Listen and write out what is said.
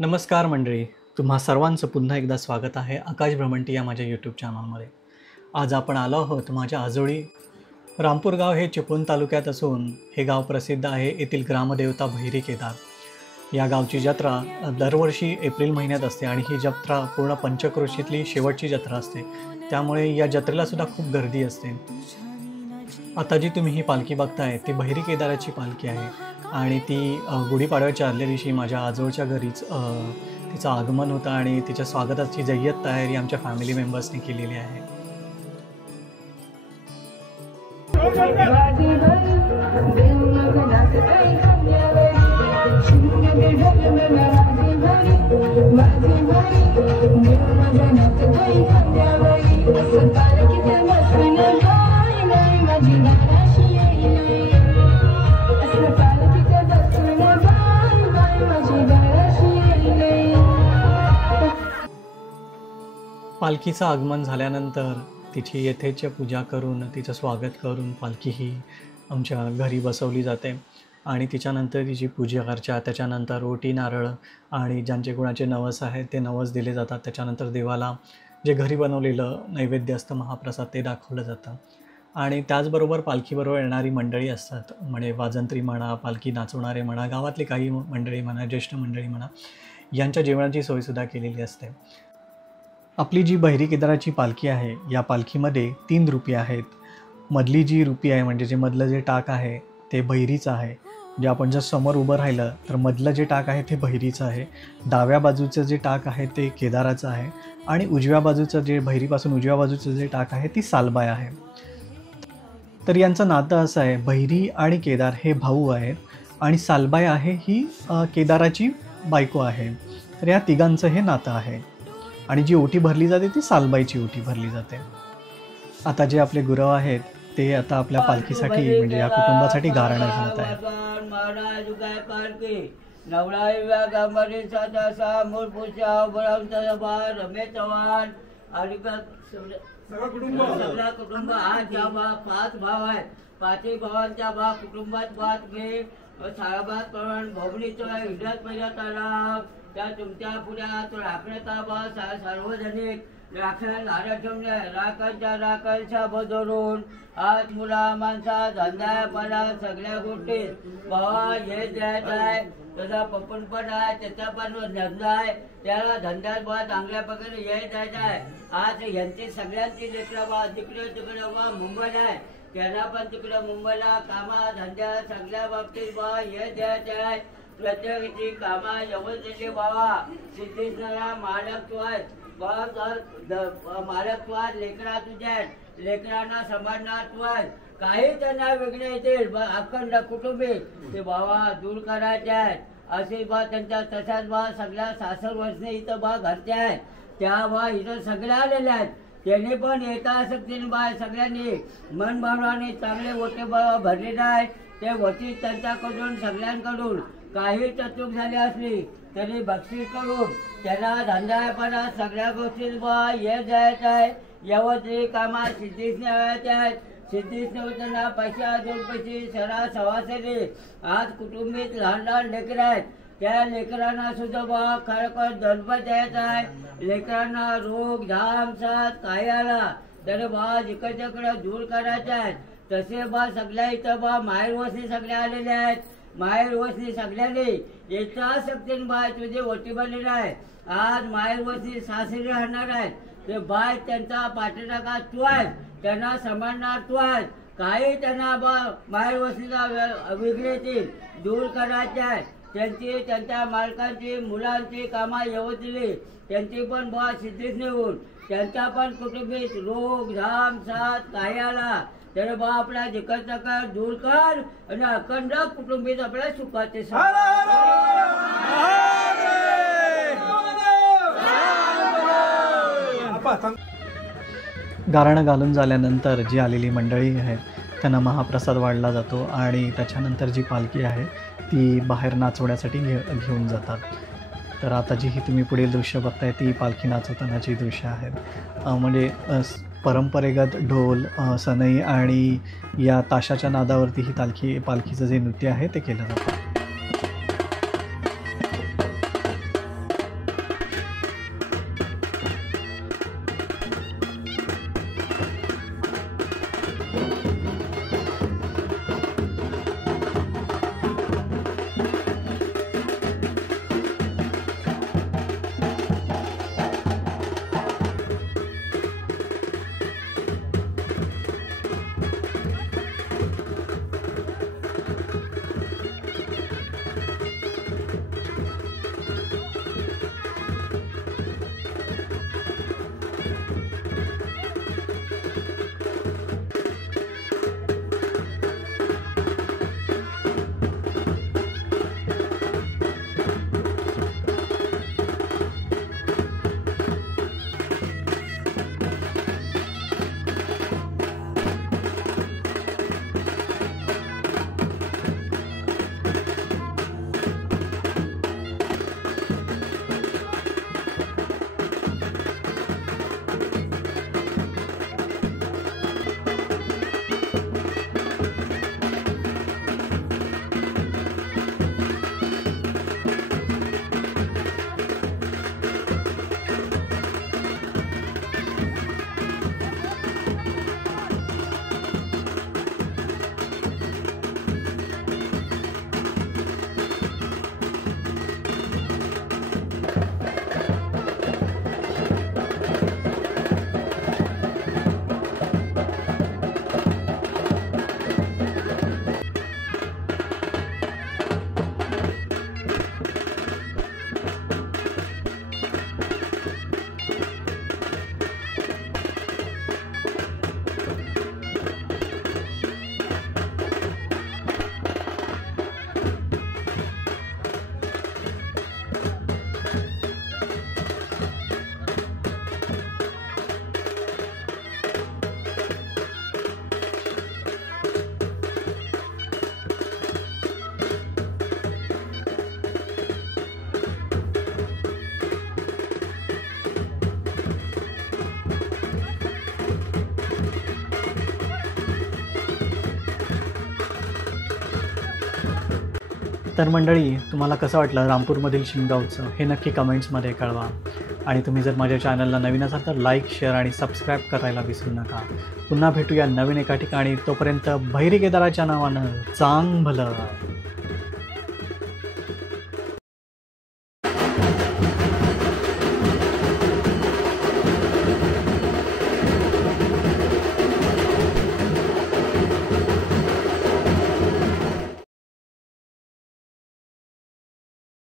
नमस्कार मंडळी, तुम्हा सर्वांचं पुन्हा एकदा स्वागत आहे आकाश भ्रमंती या माझ्या यूट्यूब चॅनलमध्ये. आज आपण आलो आहोत माझ्या आजोळी. रामपूर गाव हे चिपळूण तालुक्यात असून हे गाव प्रसिद्ध आहे. येथील ग्रामदेवता भैरी केदार. या गावची जत्रा दरवर्षी एप्रिल महिन्यात असते आणि ही जत्रा पूर्ण पंचक्रोशीतली शेवटची जत्रा असते. त्यामुळे या जत्रेला सुद्धा खूप गर्दी असते. आता जी तुम्ही ही पालखी बघताय ती भैरी केदाराची पालखी आहे आणि ती गुढीपाडव्याच्या आदल्या दिवशी माझ्या आजोळच्या घरीच तिचं आगमन होतं आणि तिच्या स्वागताची जय्यत तयारी आमच्या फॅमिली मेंबर्सने केलेली आहे. पालखीचं आगमन झाल्यानंतर तिची येथेच पूजा करून तिचं स्वागत करून पालखी ही आमच्या घरी बसवली जाते आणि तिच्यानंतर तिची पूजा अर्चा, त्याच्यानंतर ओटी नारळ आणि ज्यांचे कोणाचे नवस आहेत ते नवस दिले जातात. त्याच्यानंतर देवाला जे घरी बनवलेलं नैवेद्य असतं महाप्रसाद ते दाखवलं जातं आणि त्याचबरोबर पालखीबरोबर येणारी मंडळी असतात, म्हणजे वाजंत्री म्हणा, पालखी नाचवणारे म्हणा, गावातली काही मंडळी म्हणा, ज्येष्ठ मंडळी म्हणा, यांच्या जेवणाची सोयसुद्धा केलेली असते. आपली जी भैरी केदाराची पालखी आहे या पालखीमध्ये 3 रूपी आहेत. मधली जी रूपी आहे म्हणजे जे मधलं जे टाक आहे ते भैरीचं आहे. म्हणजे आपण जर समोर उभं राहिलं तर मधलं जे टाक आहे ते भैरीचं आहे. डाव्या बाजूचं जे टाक आहे ते केदाराचं आहे आणि उजव्या बाजूचं जे भैरीपासून उजव्या बाजूचं जे टाक आहे ती सालबाई आहे. तर यांचं नातं असं आहे, भैरी आणि केदार हे भाऊ आहेत आणि सालबाई आहे ही केदाराची बायको आहे. तर या तिघांचं हे नातं आहे आणि जी ओटी भरली जाते ती सालबाईची ओटी भरली जाते. आता जे आपले गुरव आहेत ते आता आपल्या पालखीसाठी म्हणजे या कुटुंबासाठी गाराणं घालत आहेत. कुटुंब आज 5 भाव आहेत. 5 भावांच्या कुटुंबात बात घे साहेबात प्रमाण भोवणीचं हिंडत पहिल्यात आला त्या तुमच्या पुढ्या तो राखण्यात आबा सार्वजनिक राखण्यात आरक्षण राखायच्या बदलून आज मुला माणसा धंदा पाला सगळ्या गोष्टी भावा हे द्यायचं आहे. त्याचा पप्पन पण आहे, त्याचा पण धंदा आहे, त्याला धंद्यात बा चांगल्या प्रकारे हे द्यायचं आहे. आज यांची सगळ्यांची लेकरं बा तिकडे बा मुंबईला आहे, त्यांना पण तिकडे मुंबईला कामा धंद्या सगळ्या बाबतीत बा हे द्यायचं आहे. प्रत्येकाची कामा व्यवस्थित बाबा सिद्धेश्वरा मालक तू आहे मालक तू आहे. लेकरा तुझ्या लेकरांना सांभाळणार तू आहे. काही त्यांना वेगळे येतील अखंड कुटुंबी ते बाबा दूर करायचे आहेत. असे बा त्यांच्या तशाच बा सगळ्या सासर वर्षने इथं बा घरच्या आहेत त्या बा इथं सगळ्या आलेल्या आहेत. त्यांनी पण येता असतील बा सगळ्यांनी मनभावनाने चांगले वोटे भरलेले आहेत. ते वोटी त्यांच्याकडून सगळ्यांकडून काही चूक झाली असली तरी बक्षीस करून त्यांना धंदापणा सगळ्या गोष्टी बा हे द्यायचं आहे. यवतरी कामा सिद्धीसने व्हायचे आहेत. सिद्धीसने त्यांना पैसा 2 पैसे सरा सवासरी आज कुटुंबीत लहान लेकरं आहेत. त्या लेकरांना सुद्धा बा खरोखर धनपत द्यायचा आहे. लेकरांना रोग धाम साथ काही आला तर बा जिकडे दूर करायचे आहेत. तसे बा सगळ्या इथं बा माहेर वस्ती सगळ्या आलेल्या आहेत. माहेर वस्ती सगळ्यांनी याच्या शक्तीने बाय तुझे ओटी बनलेला आहे. आज माहेर वस्ती सासरी राहणार आहेत ते बाय त्यांचा पाठीराखा तू आहे, त्यांना सांभाळणार तू आहे. काही त्यांना बा माहेर वस्तीला वेगळेतील दूर करायचे आहे. त्यांची त्यांच्या मालकांची मुलांची कामा येवतली त्यांची पण बा सिद्धीच नेऊन त्यांच्या पण कुटुंबीत रोग धाम साथ काही आला तर बा आपला जिकर दूर कर आणि अखंड कुटुंबीत आपल्या सुखाचे गाराणं घालून झाल्यानंतर जी आलेली मंडळी आहे त्यांना महाप्रसाद वाढला जातो आणि त्याच्यानंतर जी पालखी आहे ती बाहेर नाचवण्यासाठी घेऊन जातात. तर आता जी ही तुम्ही पुढील दृश्य बघताय ती पालखी नाचवतानाची दृश्य आहेत. म्हणजे परंपरेगत ढोल सनई आणि या ताशाच्या नादावरती ही पालखीचं जे नृत्य आहे ते केलं जातं. तर मंडळी, तुम्हाला कसं वाटलं रामपूरमधील शिमगा उत्सव हे नक्की कमेंट्समध्ये कळवा. आणि तुम्ही जर माझ्या चॅनलला नवीन असाल तर लाईक, शेअर आणि सबस्क्राईब करायला विसरू नका. पुन्हा भेटूया नवीन एका ठिकाणी. तोपर्यंत भैरी केदाराच्या नावानं चांग भलं.